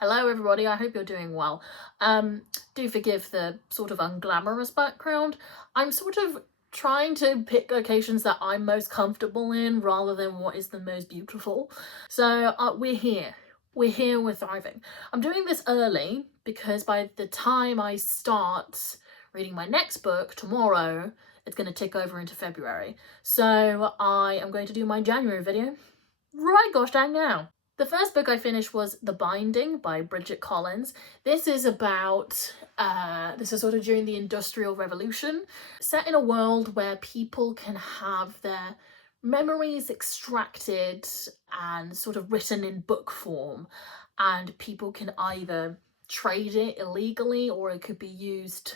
Hello everybody, I hope you're doing well. Do forgive the sort of unglamorous background. I'm sort of trying to pick locations that I'm most comfortable in rather than what is the most beautiful. So we're here. We're thriving. I'm doing this early because by the time I start reading my next book tomorrow, it's going to tick over into February. So I am going to do my January video right gosh dang now. The first book I finished was The Binding by Bridget Collins. This is about, this is sort of during the Industrial Revolution, set in a world where people can have their memories extracted and sort of written in book form, and people can either trade it illegally or it could be used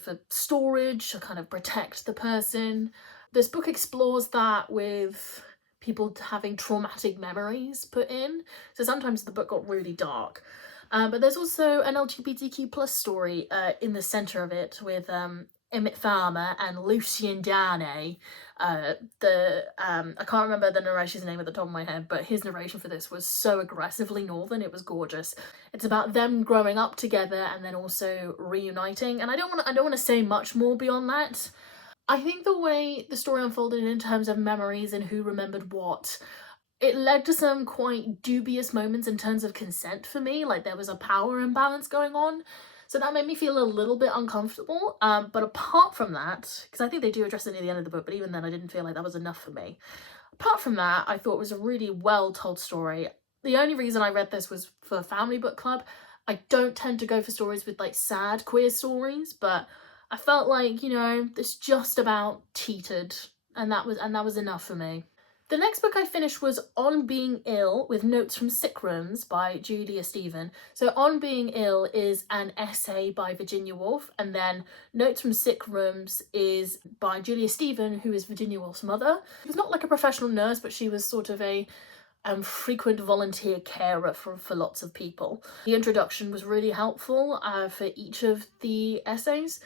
for storage to kind of protect the person. This book explores that with people having traumatic memories put in. So sometimes the book got really dark. But there's also an LGBTQ plus story in the centre of it with Emmett Farmer and Lucien Darnay. I can't remember the narrator's name at the top of my head, but his narration for this was so aggressively northern, it was gorgeous. It's about them growing up together and then also reuniting. And I don't want to say much more beyond that. I think the way the story unfolded in terms of memories and who remembered what, it led to some quite dubious moments in terms of consent for me, like there was a power imbalance going on. So that made me feel a little bit uncomfortable. But apart from that, because I think they do address it near the end of the book, but even then I didn't feel like that was enough for me. Apart from that, I thought it was a really well told story. The only reason I read this was for family book club. I don't tend to go for stories with like sad queer stories, but I felt like, you know, this just about teetered, and that was enough for me. The next book I finished was On Being Ill with Notes from Sick Rooms by Julia Stephen. So On Being Ill is an essay by Virginia Woolf, and then Notes from Sick Rooms is by Julia Stephen, who is Virginia Woolf's mother. She was not like a professional nurse, but she was sort of a frequent volunteer carer for lots of people. The introduction was really helpful for each of the essays.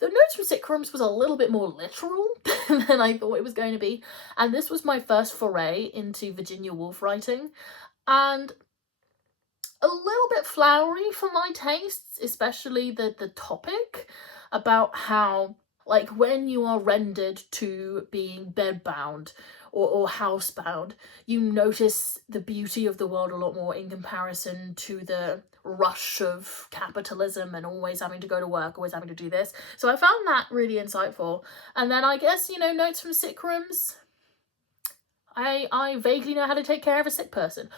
The Notes from Sick Rooms was a little bit more literal than I thought it was going to be, and this was my first foray into Virginia Woolf writing, and a little bit flowery for my tastes, especially the topic about how, like, when you are rendered to being bedbound or housebound, you notice the beauty of the world a lot more in comparison to the rush of capitalism and always having to go to work, always having to do this. So I found that really insightful. And then I guess, you know, Notes from Sick Rooms, I vaguely know how to take care of a sick person.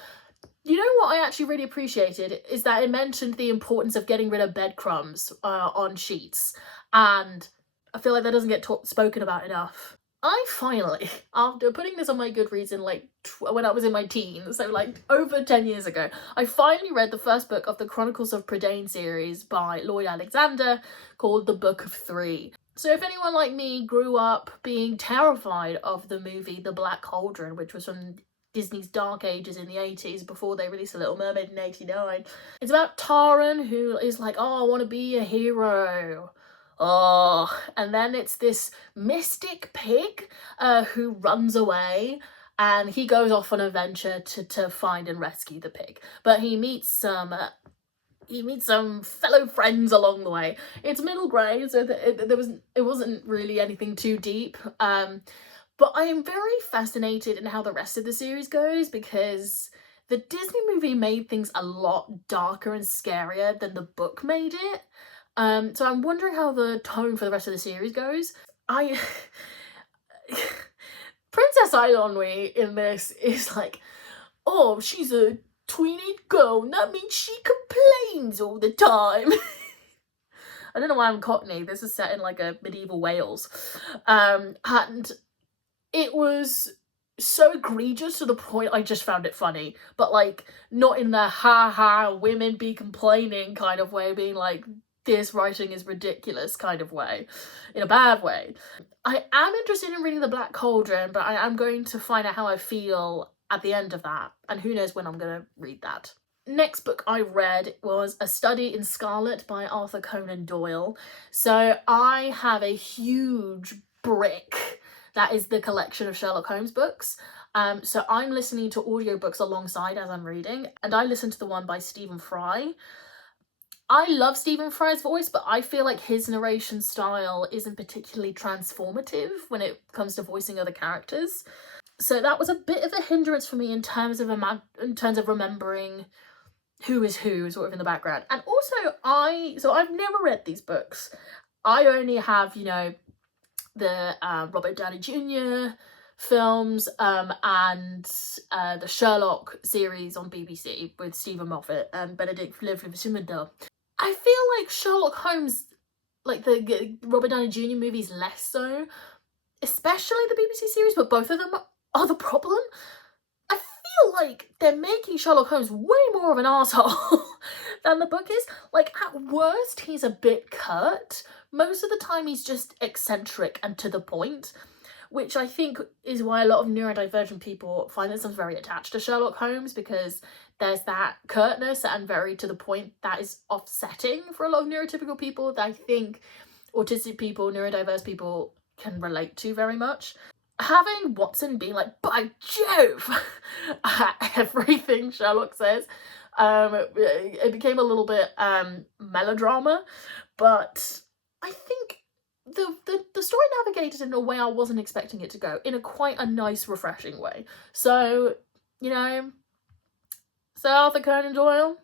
You know what I actually really appreciated is that it mentioned the importance of getting rid of breadcrumbs on sheets, and I feel like that doesn't get spoken about enough. I finally, after putting this on my Goodreads in like when I was in my teens, so like over 10 years ago, I finally read the first book of the Chronicles of Prydain series by Lloyd Alexander called The Book of Three. So if anyone like me grew up being terrified of the movie The Black Cauldron, which was from Disney's dark ages in the 80s before they released The Little Mermaid in 89, it's about Taran, who is like, oh, I want to be a hero. Oh, and then it's this mystic pig who runs away, and he goes off on an adventure to find and rescue the pig. But he meets some fellow friends along the way. It's middle grey, so it wasn't really anything too deep. But I am very fascinated in how the rest of the series goes, because the Disney movie made things a lot darker and scarier than the book made it. So I'm wondering how the tone for the rest of the series goes. Princess Eilonwy in this is like, oh, she's a teenage girl, and that means she complains all the time. I don't know why I'm Cockney. This is set in like a medieval Wales. And it was so egregious to the point I just found it funny, but like not in the ha ha women be complaining kind of way, being like, this writing is ridiculous kind of way, in a bad way. I am interested in reading The Black Cauldron, but I am going to find out how I feel at the end of that, and who knows when I'm going to read that. Next book I read was A Study in Scarlet by Arthur Conan Doyle. So I have a huge brick that is the collection of Sherlock Holmes books. So I'm listening to audiobooks alongside as I'm reading, and I listened to the one by Stephen Fry. I love Stephen Fry's voice, but I feel like his narration style isn't particularly transformative when it comes to voicing other characters. So that was a bit of a hindrance for me in terms of remembering who is who sort of in the background. And also I've never read these books. I only have, the Robert Downey Jr. films and the Sherlock series on BBC with Stephen Moffat and Benedict Cumberbatch. I feel like Sherlock Holmes, like the Robert Downey Jr. movies, less so, especially the BBC series, but both of them are the problem. I feel like they're making Sherlock Holmes way more of an asshole than the book is. Like, at worst, he's a bit curt. Most of the time, he's just eccentric and to the point, which I think is why a lot of neurodivergent people find themselves very attached to Sherlock Holmes, because there's that curtness and very to the point that is offsetting for a lot of neurotypical people that I think autistic people, neurodiverse people can relate to very much. Having Watson being like, by Jove, at everything Sherlock says, it became a little bit melodrama, but I think the story navigated in a way I wasn't expecting it to go, in a quite a nice, refreshing way. So, Sir Arthur Conan Doyle,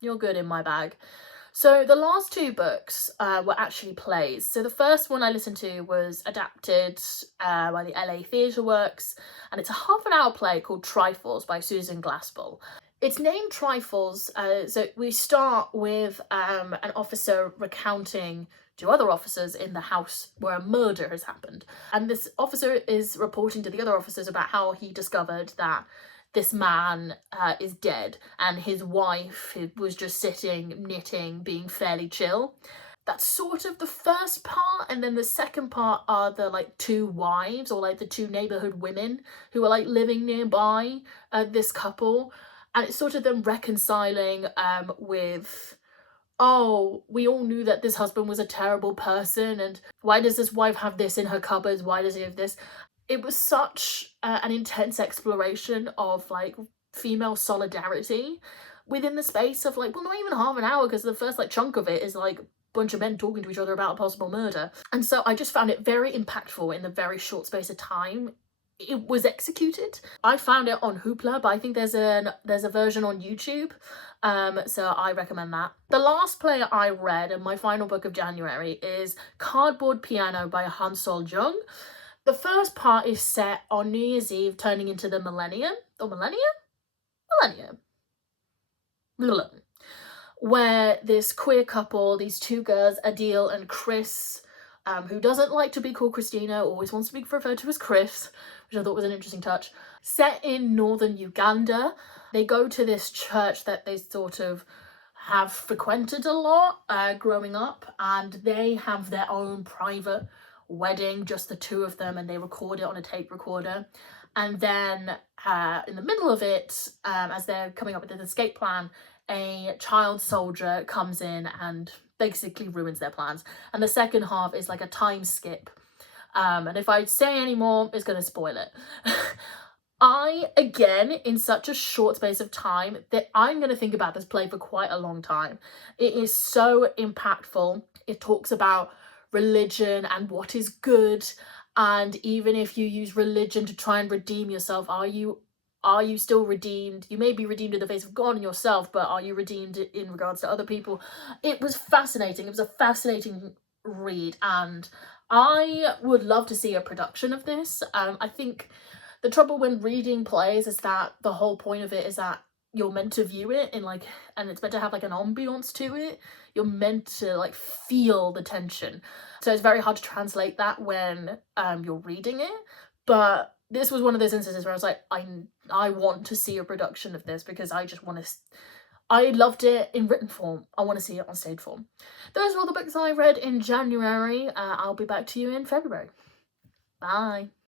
you're good in my bag. So the last two books were actually plays. So the first one I listened to was adapted by the LA Theatre Works, and it's a half-an-hour play called Trifles by Susan Glaspell. It's named Trifles, so we start with an officer recounting to other officers in the house where a murder has happened. And this officer is reporting to the other officers about how he discovered that this man is dead and his wife was just sitting, knitting, being fairly chill. That's sort of the first part, and then the second part are the two wives, or the two neighborhood women who are living nearby this couple, and it's sort of them reconciling with, oh, we all knew that this husband was a terrible person, and why does this wife have this in her cupboards, why does he have this? It was such an intense exploration of female solidarity within the space of not even half an hour, because the first chunk of it is a bunch of men talking to each other about a possible murder. And so I just found it very impactful in a very short space of time. It was executed. I found it on Hoopla, but I think there's a version on YouTube, so I recommend that. The last play I read, and my final book of January, is Cardboard Piano by Hansol Jung. The first part is set on New Year's Eve, turning into the millennium, where this queer couple, these two girls, Adele and Chris, who doesn't like to be called Christina, always wants to be referred to as Chris, which I thought was an interesting touch, set in northern Uganda. They go to this church that they sort of have frequented a lot growing up, and they have their own private wedding, just the two of them, and they record it on a tape recorder. And then in the middle of it, as they're coming up with an escape plan, a child soldier comes in and basically ruins their plans. And the second half is a time skip. And if I say any more, it's going to spoil it. Again, in such a short space of time, that I'm going to think about this play for quite a long time. It is so impactful. It talks about religion and what is good, and even if you use religion to try and redeem yourself, are you still redeemed? You may be redeemed in the face of God and yourself, but are you redeemed in regards to other people? It was fascinating. It was a fascinating read, and I would love to see a production of this. I think the trouble when reading plays is that the whole point of it is that you're meant to view it in and it's meant to have an ambiance to it. You're meant to feel the tension. So it's very hard to translate that when you're reading it. But this was one of those instances where I was like, I want to see a production of this, because I just want to. I loved it in written form. I want to see it on stage form. Those are all the books I read in January. I'll be back to you in February. Bye.